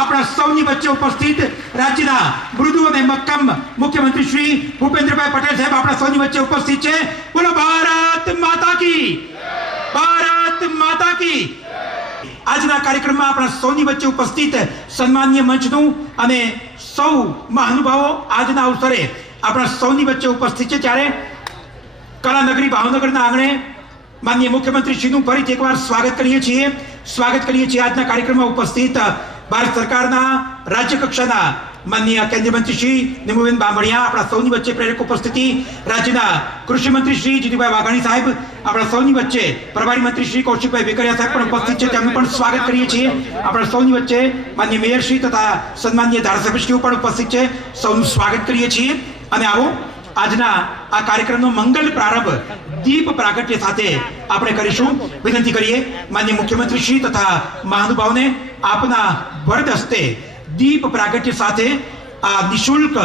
આપણા સૌની વચ્ચે ઉપસ્થિત રાજ્યના મૃદુ અને મક્કમ મુખ્યમંત્રી શ્રી ભૂપેન્દ્રભાઈ પટેલ સાહેબ આપણા સૌની વચ્ચે ઉપસ્થિત છે. બોલો ભારત માતા કી, ભારત માતા કી. આજના કાર્યક્રમમાં આપણા સૌની વચ્ચે ઉપસ્થિત સન્માનીય મંચનું અને સૌ મહાનુભાવો આજના અવસરે આપણા સૌની વચ્ચે ઉપસ્થિત છે. ત્યારે કલાનગરી ભાવનગરના આંગણે માનનીય મુખ્યમંત્રી શ્રીનું ફરીથી એકવાર સ્વાગત કરીએ છીએ. આજના કાર્યક્રમમાં ઉપસ્થિત ભારત સરકારના રાજ્ય કક્ષાના માનનીય કેન્દ્રીય મંત્રી શ્રી નિમુબેન બામણિયા, આપણા સૌની વચ્ચે પ્રેરક ઉપસ્થિતિ રાજ્યના કૃષિ મંત્રી શ્રી જીતુભાઈ વાઘાણી સાહેબ, આપણા સૌની વચ્ચે પ્રભારી મંત્રી શ્રી કૌશિકભાઈ વેકરિયા સાહેબ પણ ઉપસ્થિત છે. તેમનું પણ સ્વાગત કરીએ છીએ. આપણા સૌની વચ્ચે માનનીય મેયર શ્રી તથા સન્માનીય ધારાસભ્યશ્રીઓ પણ ઉપસ્થિત છે. સૌનું સ્વાગત કરીએ છીએ. અને આવો આજના આ કાર્યક્રમનો મંગલ પ્રારંભ દીપ પ્રાગટ્ય સાથે આપણે કરીશું. વિનંતી કરીએ માનનીય મુખ્યમંત્રી શ્રી તથા મહાનુભાવને આપના વરદ હસ્તે દીપ પ્રાગટ્ય સાથે આ નિઃશુલ્ક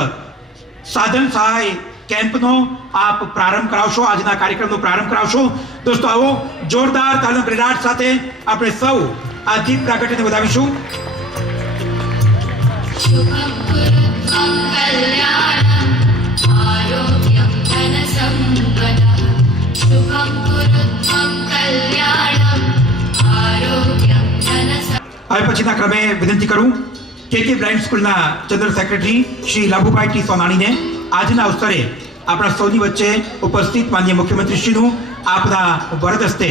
સાધન સહાય કેમ્પનો આપ પ્રારંભ કરાવશો, આજના કાર્યક્રમનો પ્રારંભ કરાવશો. દોસ્તો આવો જોરદાર તાલીમ રેડાટ સાથે આપણે સૌ આ દીપ પ્રાગટ્યને વધાવીશું. હવે પછીના ક્રમે વિનંતી કરું કે બ્લાઇન્ડ સ્કૂલના general secretary Shri Labhubhai T સોનાણીને આજના અવસરે આપણા સૌની વચ્ચે ઉપસ્થિત માનનીય મુખ્યમંત્રી શ્રીનું આપના વરદ હસ્તે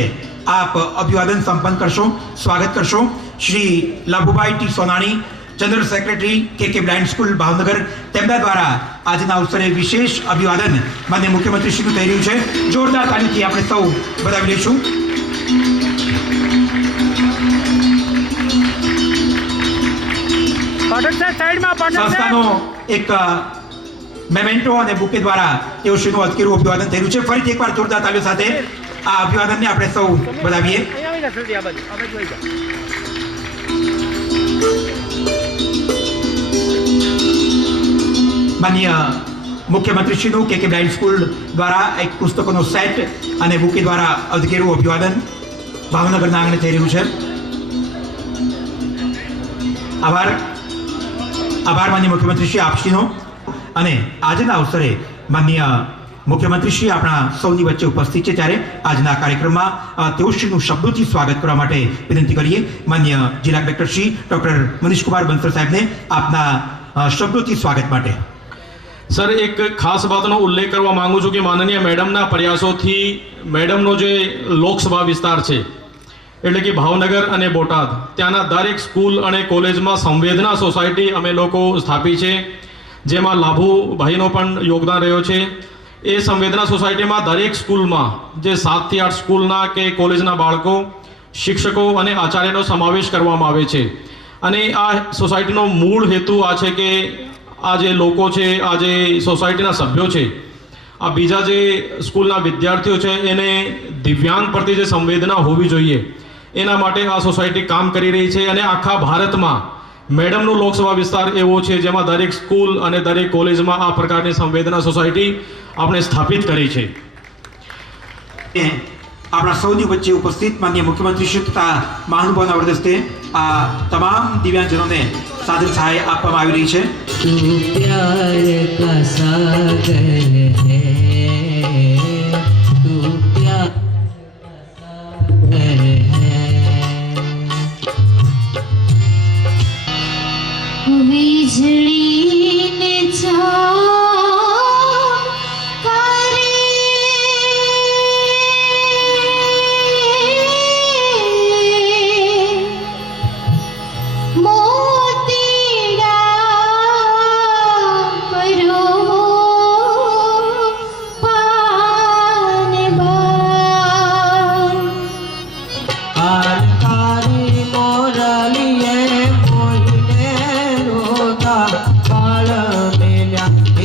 આપ અભિવાદન સંપન્ન કરશો, સ્વાગત કરશો. Shri Labhubhai T Sonani, general secretary કે બ્લાઇન્ડ સ્કૂલ ભાવનગર, તેમના દ્વારા આજના અવસરે વિશેષ અભિવાદન માનનીય મુખ્યમંત્રી શ્રીનું થઈ રહ્યું છે. જોરદાર તાલીમથી આપણે સૌ વધાવી લઈશું. સંસ્થાનો એક મેમેન્ટો અને બુકે દ્વારા તેઓ શ્રીનું અધકેરું અભિવાદન થયેલું છે. ફરીથી એકવાર જોરદાર તાલીઓ સાથે આ અભિવાદનને આપણે સૌ વધાવીએ. માનનીય મુખ્યમંત્રી શ્રીનું કે બ્લાઇન્ડ સ્કૂલ દ્વારા એક પુસ્તકોનો સેટ અને બુકે દ્વારા અધકેરું અભિવાદન ભાવનગરના આંગણે થઈ રહ્યું છે. આભાર માનનીય મુખ્યમંત્રી શ્રી આપશ્રીનો. અને આજના અવસરે માનનીય મુખ્યમંત્રી શ્રી આપણા સૌની વચ્ચે ઉપસ્થિત છે. ત્યારે આજના કાર્યક્રમમાં તેઓશ્રીનું શબ્દોથી સ્વાગત કરવા માટે વિનંતી કરીએ માનનીય જિલ્લા કલેક્ટર શ્રી ડોક્ટર મનીષકુમાર બંસલ સાહેબને આપના શબ્દોથી સ્વાગત માટે. સર, એક ખાસ બાતનો ઉલ્લેખ કરવા માંગુ છું કે માનનીય મેડમના પ્રયાસોથી મેડમનો જે લોકસભા વિસ્તાર છે એટલે કે ભાવનગર અને બોટાદ, ત્યાંના દરેક સ્કૂલ અને કોલેજમાં સંવેદના સોસાયટી અમે લોકો સ્થાપી છે, જેમાં લાભુભાઈનો પણ યોગદાન રહ્યો છે. એ સંવેદના સોસાયટીમાં દરેક સ્કૂલમાં જે 7 થી 8 સ્કૂલના કે કોલેજના બાળકો, શિક્ષકો અને આચાર્યનો સમાવેશ કરવામાં આવે છે. અને આ સોસાયટીનો મૂળ હેતુ આ છે કે આ જે લોકો છે, આ જે સોસાયટીના સભ્યો છે, આ બીજા જે સ્કૂલના વિદ્યાર્થીઓ છે, એને દિવ્યાંગ પ્રત્યે જે સંવેદના હોવી જોઈએ એના માટે આ સોસાયટી કામ કરી રહી છે. અને આખા ભારતમાં મેડમનો લોકસભા વિસ્તાર એવો છે જેમાં દરેક સ્કૂલ અને દરેક કોલેજમાં આ પ્રકારની સંવેદના સોસાયટી આપણે સ્થાપિત કરી છે. આપણા સૌની વચ્ચે ઉપસ્થિત માનનીય મુખ્યમંત્રી શ્રી તથા મહાનુભાવના વરદ હસ્તે આ તમામ દિવ્યાંગજનોને સાધન સહાય આપવામાં આવી રહી છે.